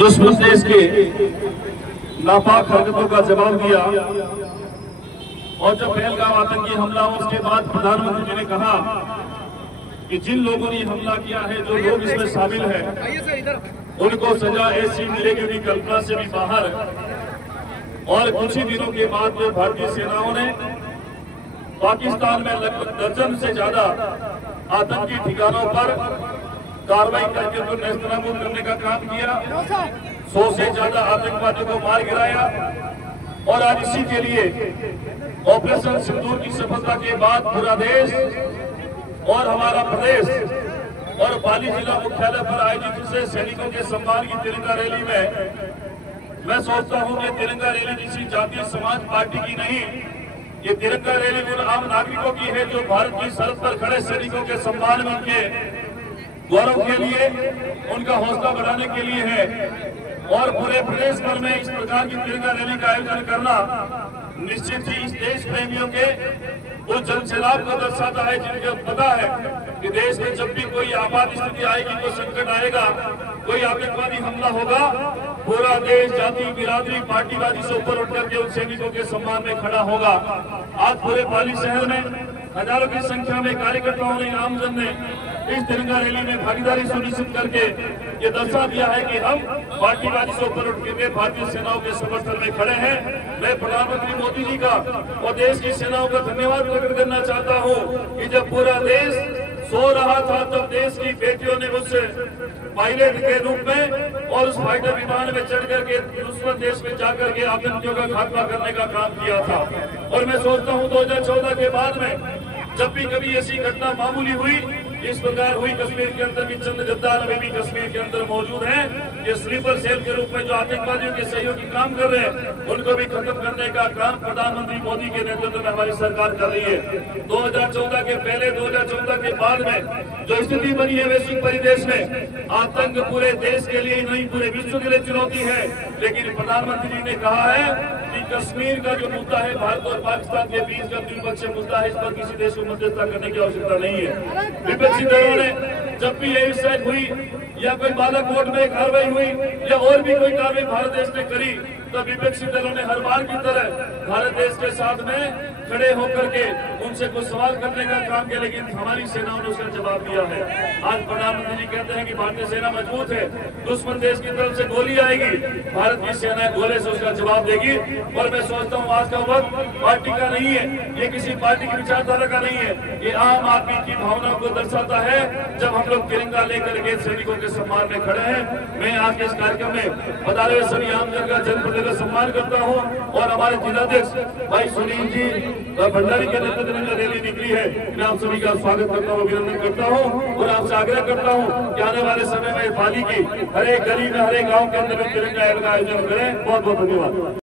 दुश्मन देश के नापाक हरकतों का जवाब दिया। और जब पहलगाम आतंकी हमला हुआ उसके बाद प्रधानमंत्री जी ने कहा कि जिन लोगों ने हमला किया है, जो लोग इसमें शामिल हैं, उनको सजा ऐसी मिलेगी उनकी कल्पना से भी बाहर। और कुछ ही दिनों के बाद में भारतीय सेनाओं ने पाकिस्तान में लगभग दर्जन से ज्यादा आतंकी ठिकानों पर कार्रवाई करके उनको नेस्तनाबूद करने का काम किया। 100 से ज्यादा आतंकवादियों को मार गिराया। और आज इसी के लिए ऑपरेशन सिंदूर की सफलता के बाद पूरा देश और हमारा प्रदेश और पाली जिला मुख्यालय पर आयोजित से सैनिकों के सम्मान की तिरंगा रैली में मैं सोचता हूं कि तिरंगा रैली किसी जातीय समाज पार्टी की नहीं, ये तिरंगा रैली उन आम नागरिकों की है जो भारत की सरहद पर खड़े सैनिकों के सम्मान में, उनके गौरव के लिए, उनका हौसला बढ़ाने के लिए है। और पूरे प्रदेश भर में इस प्रकार की तिरंगा रैली का आयोजन करना निश्चित ही इस देश प्रेमियों के उस जनसैलाब को दर्शाता है जिनको पता है कि देश में जब भी कोई आपात स्थिति आएगी, कोई संकट आएगा, कोई आतंकवादी हमला होगा, पूरा देश जाति बिरादरी पार्टीवादी से ऊपर उठ करके उन सैनिकों के सम्मान में खड़ा होगा। आज पूरे पाली शहर में हजारों की संख्या में कार्यकर्ताओं ने, आमजन ने इस तिरंगा रैली में भागीदारी सुनिश्चित करके ये दर्शा दिया है कि हम पार्टीवादी से ऊपर उठ के भारतीय सेनाओं के समर्थन में खड़े हैं। मैं प्रधानमंत्री मोदी जी का और देश की सेनाओं का धन्यवाद प्रकट करना चाहता हूं कि जब पूरा देश सो रहा था तब देश की बेटियों ने मुझसे पायलट के रूप में और उस फाइटर विमान में चढ़ करके दुश्मन देश में जाकर के आतंकियों का खात्मा करने का काम किया था। और मैं सोचता हूं 2014 के बाद में जब भी कभी ऐसी घटना मामूली हुई, इस प्रकार हुई कश्मीर के अंदर भी चंद गद्दार अभी भी कश्मीर के अंदर मौजूद हैं। ये स्लीपर सेल के रूप में जो आतंकवादियों के सहयोगी काम कर रहे हैं, उनको भी खत्म करने का काम प्रधानमंत्री मोदी के नेतृत्व में हमारी सरकार कर रही है। 2014 के पहले, 2014 के बाद में जो स्थिति बनी है, वैसी परिदेश में आतंक पूरे देश के लिए नहीं पूरे विश्व के लिए चुनौती है। लेकिन प्रधानमंत्री जी ने कहा है कि कश्मीर का जो मुद्दा है भारत और पाकिस्तान के बीच का द्विपक्षीय मुद्दा है, इस पर किसी देश को मध्यस्थता करने की आवश्यकता नहीं है। विपक्षी दलों ने जब भी एयर स्ट्राइक हुई या कोई बालाकोट में कार्रवाई हुई या और भी कोई कार्रवाई भारत देश ने करी, तो विपक्षी दलों ने हर बार की तरह भारत देश के साथ में खड़े होकर के उनसे कुछ सवाल करने का काम किया, लेकिन हमारी सेनाओं ने उसका जवाब दिया है। आज प्रधानमंत्री जी कहते हैं कि भारतीय सेना मजबूत है, दुश्मन देश की तरफ से गोली आएगी, भारत की सेना गोले से उसका जवाब देगी। और मैं सोचता हूँ आज का वक्त पार्टी का नहीं है, ये किसी पार्टी की विचारधारा का नहीं है, ये आम आदमी की भावनाओं को दर्शाता है। जब हम लोग तिरंगा लेकर के सैनिकों के सम्मान में खड़े हैं, मैं आज के इस कार्यक्रम में बता रहे सभी आमजन का जनप्रतिनिधि का सम्मान करता हूँ। और हमारे जिलाध्यक्ष भाई सुनील जी भंडारी के नेतृत्व में रैली निकली है, मैं आप सभी का स्वागत करता हूँ, अभिनंदन करता हूँ और आपसे आग्रह करता हूँ कि आने वाले समय में पाली की हर एक गली में, हर एक गाँव के अंदर तिरंगा का आयोजन करें। बहुत बहुत धन्यवाद।